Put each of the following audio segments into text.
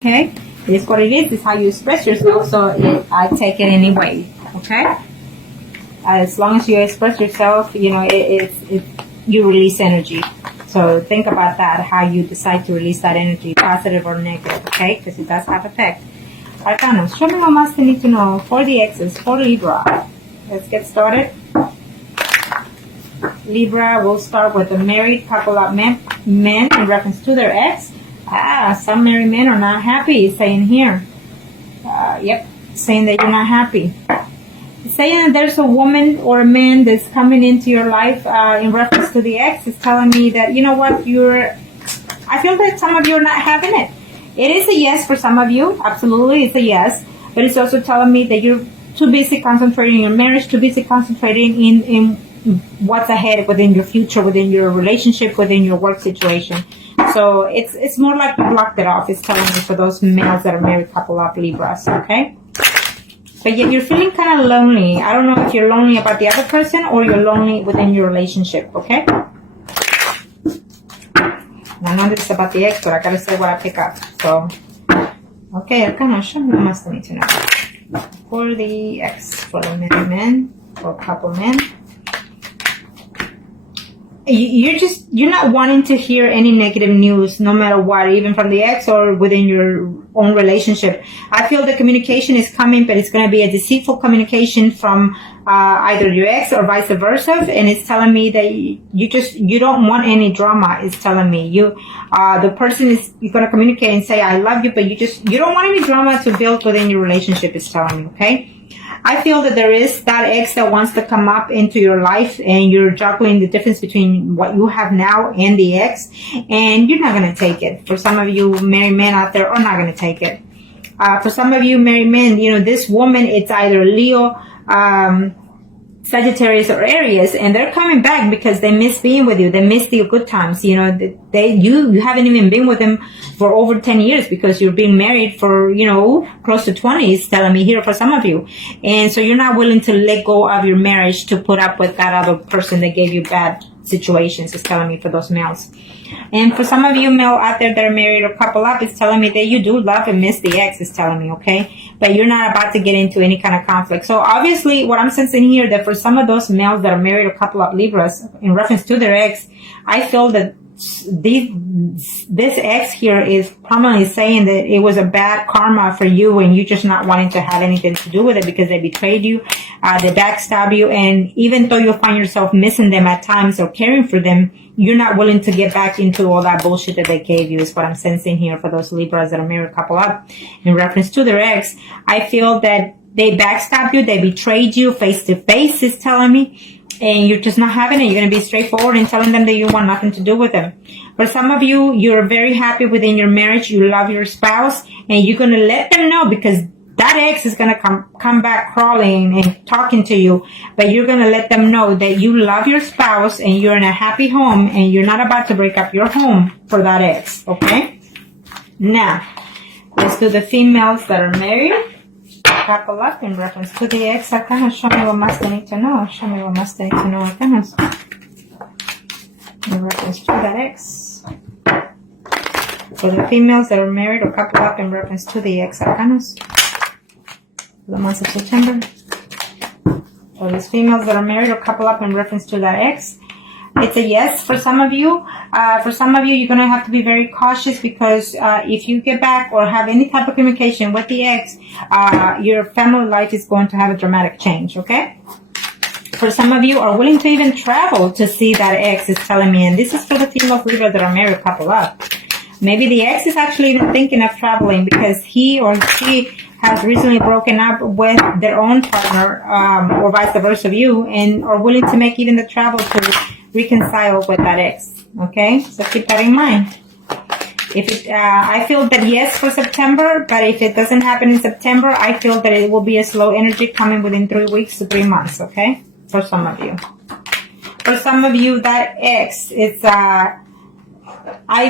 Okay, it is what it is. It's how you express yourself. So I take it anyway. Okay, as long as you express yourself, you know you release energy. So think about that. How you decide to release that energy, positive or negative. Okay, because it does have effect. Arcanos, show me what must need to know for the exes for Libra. Let's get started. Libra, we'll start with the married couple of men in reference to their ex. Some married men are not happy, saying here. Yep, saying that you're not happy. Saying that there's a woman or a man that's coming into your life in reference to the ex is telling me that, you know what, I feel that some of you are not having it. It is a yes for some of you. Absolutely, it's a yes. But it's also telling me that you're too busy concentrating on your marriage, too busy concentrating in what's ahead within your future, within your relationship, within your work situation. So it's more like you blocked it off. It's telling me for those males that are married couple of Libras, okay? But yet you're feeling kind of lonely. I don't know if you're lonely about the other person or you're lonely within your relationship, okay? I know this is about the ex, but I gotta say what I pick up. So, okay, Arcana, show me what must I need to know. For the ex, for the married men, for couple men. You're not wanting to hear any negative news, no matter what, even from the ex or within your own relationship. I feel the communication is coming, but it's going to be a deceitful communication from either your ex or vice versa. And it's telling me that you don't want any drama. It's telling me the person is going to communicate and say, I love you, but you don't want any drama to build within your relationship. It's telling me, okay? I feel that there is that ex that wants to come up into your life and you're juggling the difference between what you have now and the ex, and you're not going to take it. For some of you married men out there are not going to take it. For some of you married men, you know, this woman, it's either Leo, Sagittarius or Aries, and they're coming back because they miss being with you. They miss the good times. You know, you haven't even been with them for over 10 years because you're being married for, you know, close to 20, is telling me here for some of you. And so you're not willing to let go of your marriage to put up with that other person that gave you bad situations, is telling me for those males. And for some of you male out there that are married or couple up, it's telling me that you do love and miss the ex, is telling me, okay? But you're not about to get into any kind of conflict. So obviously what I'm sensing here, that for some of those males that are married or couple up Libras in reference to their ex, I feel that this ex here is prominently saying that it was a bad karma for you and you just not wanting to have anything to do with it because they betrayed you, they backstab you, and even though you find yourself missing them at times or caring for them, you're not willing to get back into all that bullshit that they gave you, is what I'm sensing here for those Libras that are married couple up in reference to their ex. I feel that they backstabbed you, they betrayed you face to face, is telling me. And you're just not having it. You're going to be straightforward and telling them that you want nothing to do with them. For some of you, you're very happy within your marriage. You love your spouse, and you're going to let them know, because that ex is going to come back crawling and talking to you. But you're going to let them know that you love your spouse and you're in a happy home and you're not about to break up your home for that ex. Okay? Now, let's do the females that are married. Couple up in reference to the ex. Arcanos, show me what must I need to know. Show me what must I need to know, Arcanos. In reference to that ex. For the females that are married or couple up in reference to the ex, Arcanos. For the month of September. For these females that are married or couple up in reference to that ex. It's a yes for some of you. For some of you, you're going to have to be very cautious, because if you get back or have any type of communication with the ex, your family life is going to have a dramatic change, okay? For some of you are willing to even travel to see that ex, is telling me. And this is for the female Libra that are married couple up. Maybe the ex is actually even thinking of traveling because he or she has recently broken up with their own partner, or vice versa of you, and are willing to make even the travel to reconcile with that ex. Okay, so keep that in mind. I feel that yes for September, but if it doesn't happen in September, I feel that it will be a slow energy coming within 3 weeks to 3 months. Okay, for some of you. For some of you, that ex is either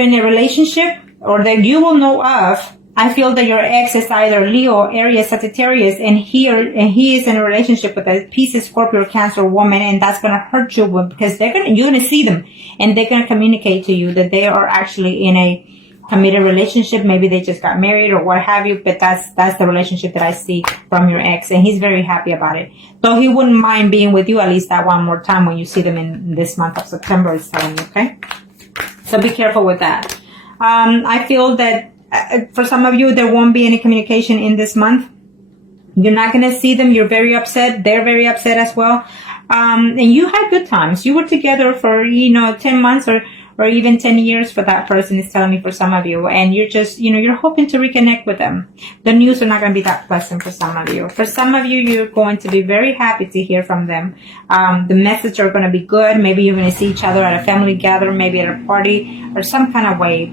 in a relationship or that you will know of. I feel that your ex is either Leo, Aries, Sagittarius, and he is in a relationship with a Pisces, Scorpio, Cancer woman, and that's going to hurt you because you're going to see them, and they're going to communicate to you that they are actually in a committed relationship. Maybe they just got married or what have you, but that's the relationship that I see from your ex, and he's very happy about it. Though he wouldn't mind being with you at least that one more time when you see them in this month of September, is telling me, okay? So be careful with that. I feel that for some of you, there won't be any communication in this month. You're not going to see them. You're very upset. They're very upset as well. And you had good times. You were together for, 10 months or even 10 years for that person, is telling me for some of you. And you're just, you're hoping to reconnect with them. The news are not going to be that pleasant for some of you. For some of you, you're going to be very happy to hear from them. The message are going to be good. Maybe you're going to see each other at a family gathering, maybe at a party or some kind of way,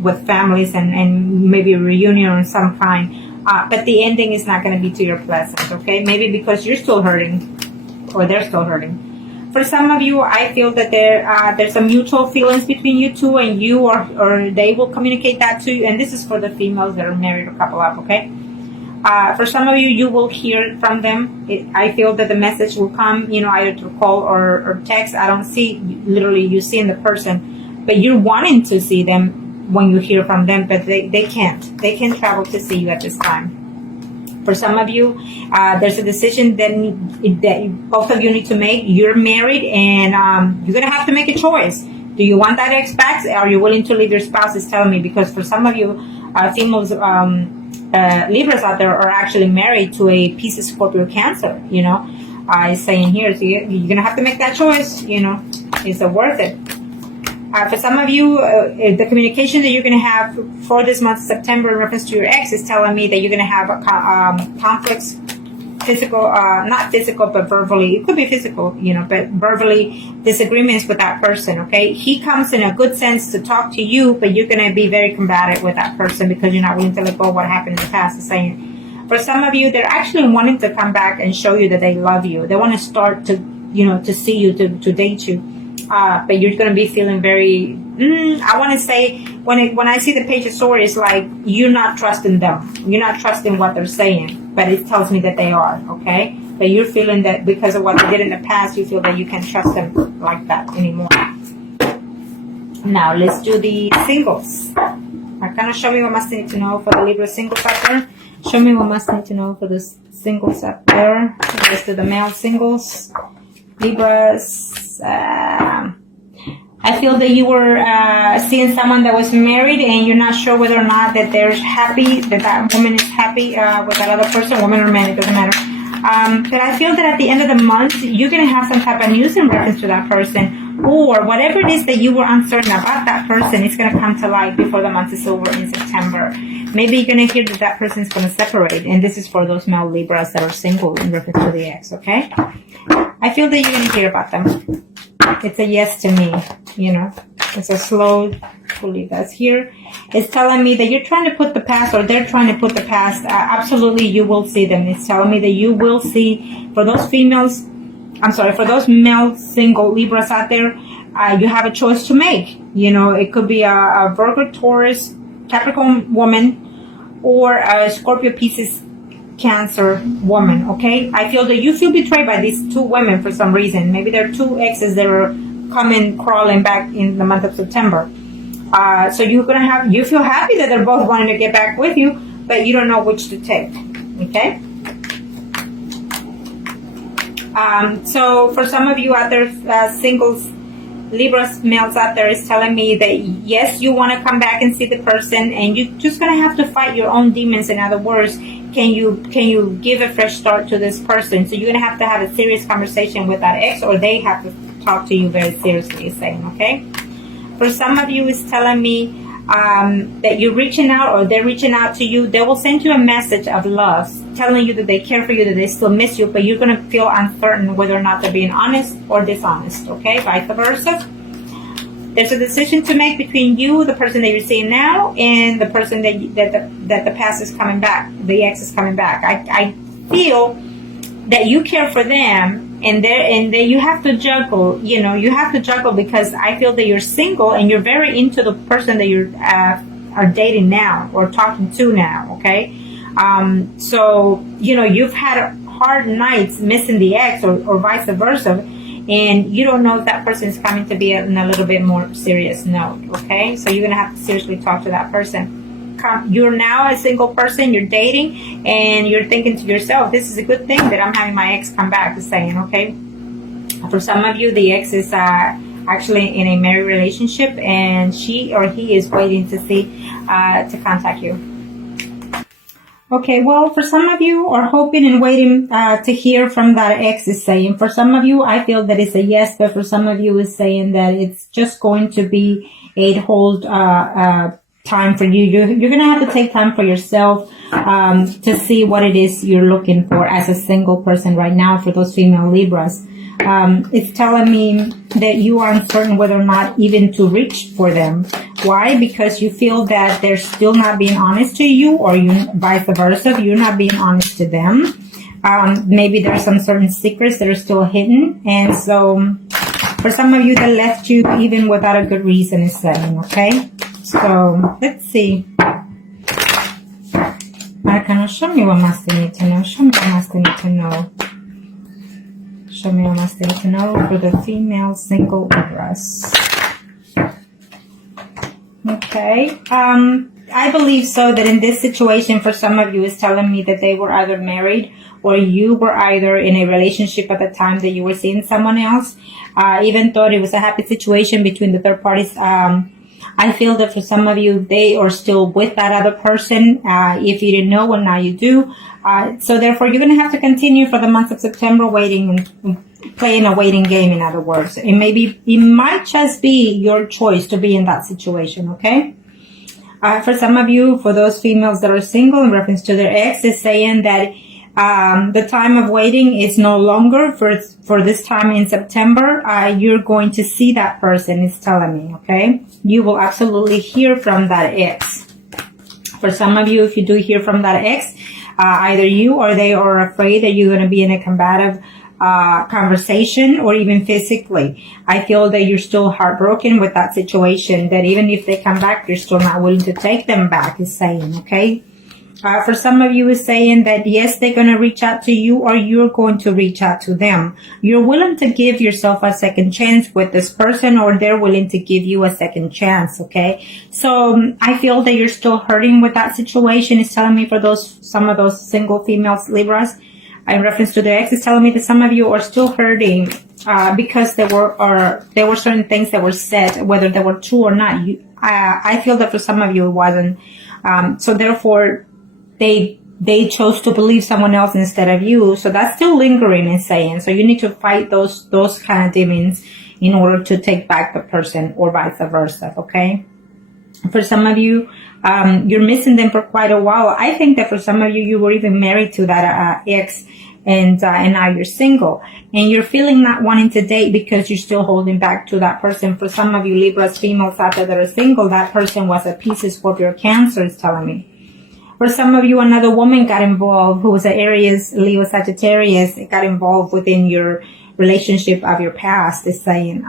with families and maybe a reunion of some kind. But the ending is not going to be to your pleasant, okay? Maybe because you're still hurting or they're still hurting. For some of you, I feel that there's some mutual feelings between you two, and you or they will communicate that to you. And this is for the females that are married or couple up, okay? For some of you, you will hear from them. I feel that the message will come, either through call or text. I don't see literally you seeing the person, but you're wanting to see them when you hear from them, but they can't. They can't travel to see you at this time. For some of you, there's a decision that both of you need to make. You're married, and you're going to have to make a choice. Do you want that ex back? Are you willing to leave your spouse? Is telling me, because for some of you, females, Libras out there are actually married to a Pisces, Scorpio, Cancer. It's saying here, so you're going to have to make that choice. Is it worth it? For some of you, the communication that you're going to have for this month of September in reference to your ex is telling me that you're going to have conflicts, physical, not physical, but verbally. It could be physical, but verbally disagreements with that person, okay? He comes in a good sense to talk to you, but you're going to be very combative with that person because you're not willing to let go of what happened in the past. It's saying, for some of you, they're actually wanting to come back and show you that they love you. They want to start to, to see you, to date you. But you're going to be feeling very, I want to say, when I see the Page of Swords, it's like you're not trusting them. You're not trusting what they're saying, but it tells me that they are, okay? But you're feeling that because of what they did in the past, you feel that you can't trust them like that anymore. Now, let's do the singles. Kind of show me what must need to know for the Libra singles out there. Show me what must need to know for the singles out there. Let's do the male singles. Libras. I feel that you were seeing someone that was married, and you're not sure whether or not that they're happy, that woman is happy with that other person, woman or man, it doesn't matter. But I feel that at the end of the month, you're going to have some type of news in reference to that person, or whatever it is that you were uncertain about that person is going to come to light before the month is over in September. Maybe you're going to hear that that person is going to separate, and this is for those male Libras that are single in reference to the ex, okay? I feel that you're going to hear about them. It's a yes to me, It's a slow to leave us here. It's telling me that you're trying to put the past, or they're trying to put the past. Absolutely, you will see them. It's telling me that you will see, for those for those male single Libras out there, you have a choice to make. It could be a Virgo, Taurus, Capricorn woman, or a Scorpio, Pisces, Cancer woman, okay? I feel that you feel betrayed by these two women for some reason. Maybe there are two exes that are coming crawling back in the month of September. So you feel happy that they're both wanting to get back with you, but you don't know which to take, okay? So for some of you out there, singles, Libras males out there, is telling me that yes, you want to come back and see the person, and you're just going to have to fight your own demons. In other words, can you give a fresh start to this person? So you're going to have a serious conversation with that ex, or they have to talk to you very seriously, is saying, okay? For some of you, it's telling me that you're reaching out, or they're reaching out to you. They will send you a message of love, telling you that they care for you, that they still miss you, but you're going to feel uncertain whether or not they're being honest or dishonest, okay? Vice versa. There's a decision to make between you, the person that you're seeing now, and the person that the past is coming back, the ex is coming back. I feel that you care for them, and you have to juggle. You have to juggle, because I feel that you're single and you're very into the person that you are dating now or talking to now. Okay, so you've had hard nights missing the ex, or vice versa. and you don't know if that person is coming to be in a little bit more serious note, okay? So you're going to have to seriously talk to that person. You're now a single person, you're dating, and you're thinking to yourself, this is a good thing that I'm having my ex come back, is saying, okay? For some of you, the ex is actually in a married relationship, and she or he is waiting to see, to contact you. Okay, well, for some of you are hoping and waiting to hear from that ex, is saying. For some of you, I feel that it's a yes, but for some of you, is saying that it's just going to be a hold time for you. You're going to have to take time for yourself to see what it is you're looking for as a single person right now for those female Libras. It's telling me that you are uncertain whether or not even to reach for them. Why? Because you feel that they're still not being honest to you, or you vice versa, you're not being honest to them. Maybe there's some certain secrets that are still hidden. And so for some of you that left you even without a good reason, is saying, okay? So let's see. Arcana, show me what must they need to know. Show me what must they need to know. Show me what must they need to know for the female single Libras. Okay. I believe so that in this situation, for some of you, is telling me that they were either married or you were either in a relationship at the time that you were seeing someone else. Even though it was a happy situation between the third parties, I feel that for some of you, they are still with that other person. If you didn't know, well, now you do. So therefore, you're going to have to continue for the month of September waiting and playing a waiting game, in other words. It might just be your choice to be in that situation, okay? For some of you, for those females that are single, in reference to their ex, is saying that the time of waiting is no longer for this time in September. You're going to see that person, is telling me, okay? You will absolutely hear from that ex. For some of you, if you do hear from that ex, either you or they are afraid that you're going to be in a combative conversation, or even physically. I feel that you're still heartbroken with that situation, that even if they come back, you're still not willing to take them back, is saying, okay? For some of you, is saying that yes, they're going to reach out to you, or you're going to reach out to them. You're willing to give yourself a second chance with this person, or they're willing to give you a second chance, okay? So I feel that you're still hurting with that situation. It's telling me for some of those single females Libras, in reference to the ex, is telling me that some of you are still hurting because there were certain things that were said, whether they were true or not. I feel that for some of you it wasn't. So therefore, they chose to believe someone else instead of you. So that's still lingering, and saying. So you need to fight those kind of demons in order to take back the person, or vice versa, okay? For some of you, you're missing them for quite a while. I think that for some of you, you were even married to that ex, and now you're single, and you're feeling not wanting to date because you're still holding back to that person. For some of you Libras females out there that are single, that person was a Pisces, Scorpio, Cancer, is telling me. For some of you, another woman got involved who was an Aries, Leo, Sagittarius. It got involved within your relationship of your past, is saying.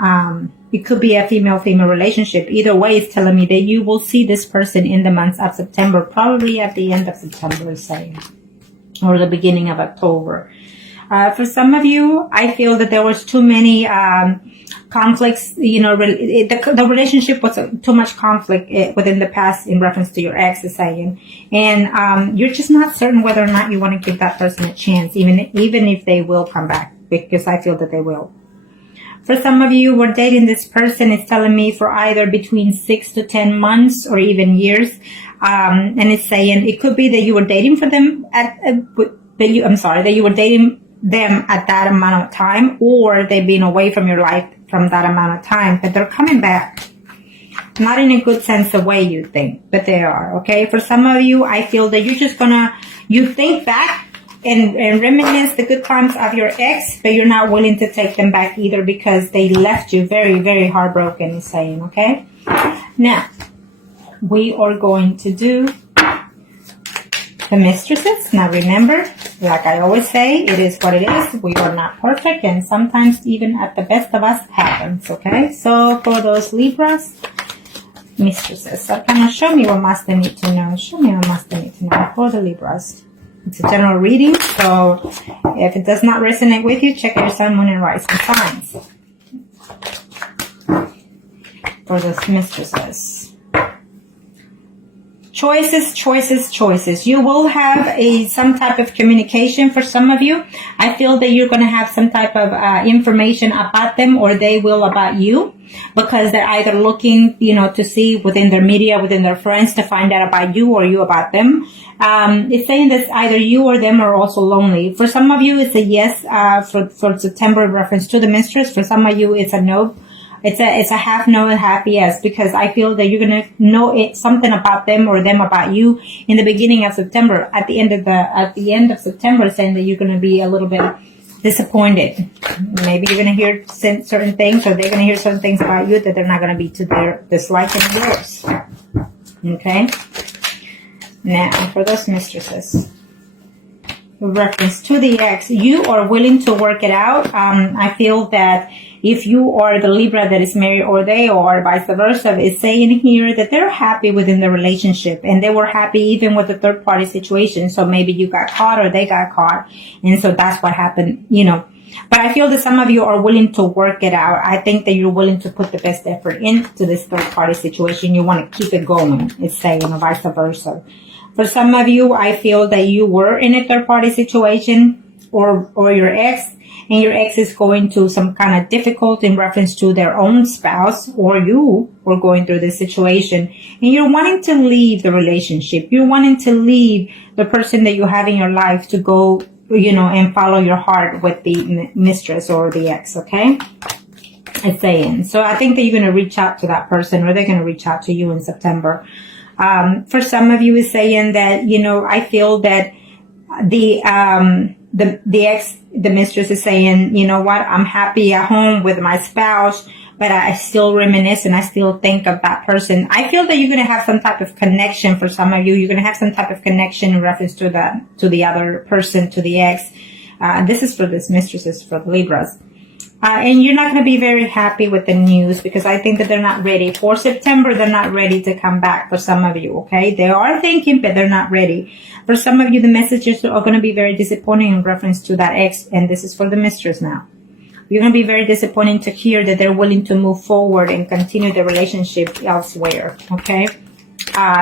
It could be a female-female relationship. Either way, it's telling me that you will see this person in the month of September, probably at the end of September, is saying, or the beginning of October. For some of you, I feel that there was too many conflicts. You know, the relationship was too much conflict within the past in reference to your ex, is saying, and you're just not certain whether or not you want to give that person a chance, even if they will come back, because I feel that they will. For some of you who are dating this person, it's telling me for either between 6 to 10 months or even years. And it's saying it could be that you were dating for them that you were dating them at that amount of time, or they've been away from your life from that amount of time, but they're coming back. Not in a good sense of way, you think, but they are, okay? For some of you, I feel that you think back and reminisce the good times of your ex, but you're not willing to take them back either because they left you very, very heartbroken, is saying, okay? Now, we are going to do the mistresses. Now remember, like I always say, it is what it is. We are not perfect, and sometimes even at the best of us happens, okay? So for those Libras, mistresses. So kind of show me what must they need to know. Show me what must they need to know for the Libras. It's a general reading, so if it does not resonate with you, check your sun, moon, and rising signs for those mistresses. Choices, choices, choices. You will have some type of communication for some of you. I feel that you're going to have some type of information about them, or they will about you, because they're either looking, you know, to see within their media, within their friends, to find out about you or you about them. It's saying that either you or them are also lonely. For some of you, it's a yes for September in reference to the mistress. For some of you, it's a no. It's a half no and half yes, because I feel that you're going to know something about them or them about you in the beginning of September. At the end of September, saying that you're going to be a little bit disappointed. Maybe you're going to hear certain things, or they're going to hear certain things about you that they're not going to be to their disliking of yours. Okay? Now, for those mistresses, with reference to the ex, you are willing to work it out. I feel that if you are the Libra that is married, or they are, vice versa, it's saying here that they're happy within the relationship, and they were happy even with the third party situation. So maybe you got caught or they got caught, and so that's what happened, you know. But I feel that some of you are willing to work it out. I think that you're willing to put the best effort into this third party situation. You want to keep it going, it's saying, or vice versa. For some of you, I feel that you were in a third party situation, or your ex, and your ex is going through some kind of difficulty in reference to their own spouse, or you were going through this situation, and you're wanting to leave the relationship. You're wanting to leave the person that you have in your life to go, you know, and follow your heart with the mistress or the ex, okay? It's saying. So I think that you're going to reach out to that person, or they're going to reach out to you in September. For some of you, is saying that, you know, I feel that the ex, the mistress is saying, you know what, I'm happy at home with my spouse, but I still reminisce and I still think of that person. I feel that you're going to have some type of connection. For some of you, you're going to have some type of connection in reference to the other person, to the ex. This is for this mistresses, for the Libras. And you're not going to be very happy with the news, because I think that they're not ready. For September, they're not ready to come back for some of you, okay? They are thinking, but they're not ready. For some of you, the messages are going to be very disappointing in reference to that ex, and this is for the mistress now. You're going to be very disappointing to hear that they're willing to move forward and continue the relationship elsewhere, okay?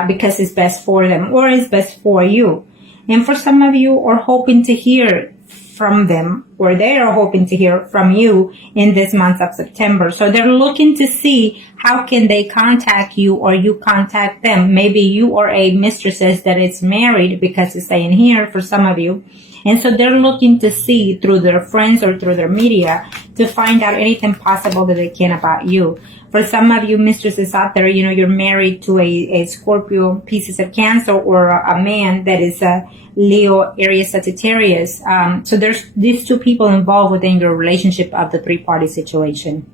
Because it's best for them, or it's best for you. And for some of you are hoping to hear from them, or they are hoping to hear from you in this month of September. So they're looking to see how can they contact you, or you contact them. Maybe you are a mistress that is married, because it's saying here for some of you. And so they're looking to see through their friends or through their media to find out anything possible that they can about you. For some of you mistresses out there, you know, you're married to a Scorpio, Pisces of Cancer, or a man that is a Leo, Aries, Sagittarius. So there's these two people involved within your relationship of the three-party situation.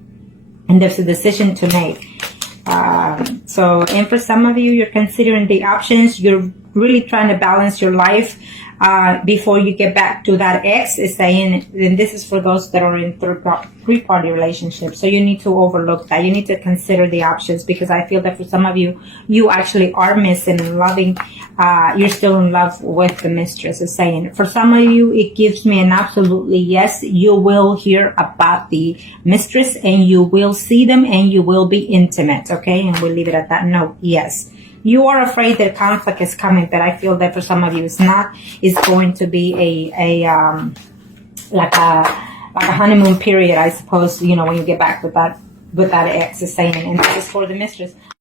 And there's a decision to make. And for some of you, you're considering the options. You're really trying to balance your life before you get back to that ex, is saying, and this is for those that are in three-party relationships. So you need to overlook that. You need to consider the options, because I feel that for some of you, you actually are missing and loving. You're still in love with the mistress, is saying. For some of you, it gives me an absolutely yes. You will hear about the mistress, and you will see them, and you will be intimate, okay? And we'll leave it at that note, yes. You are afraid that conflict is coming, but I feel that for some of you it's not. It's going to be like a honeymoon period, I suppose, you know, when you get back with that ex, is saying. And this is for the mistress.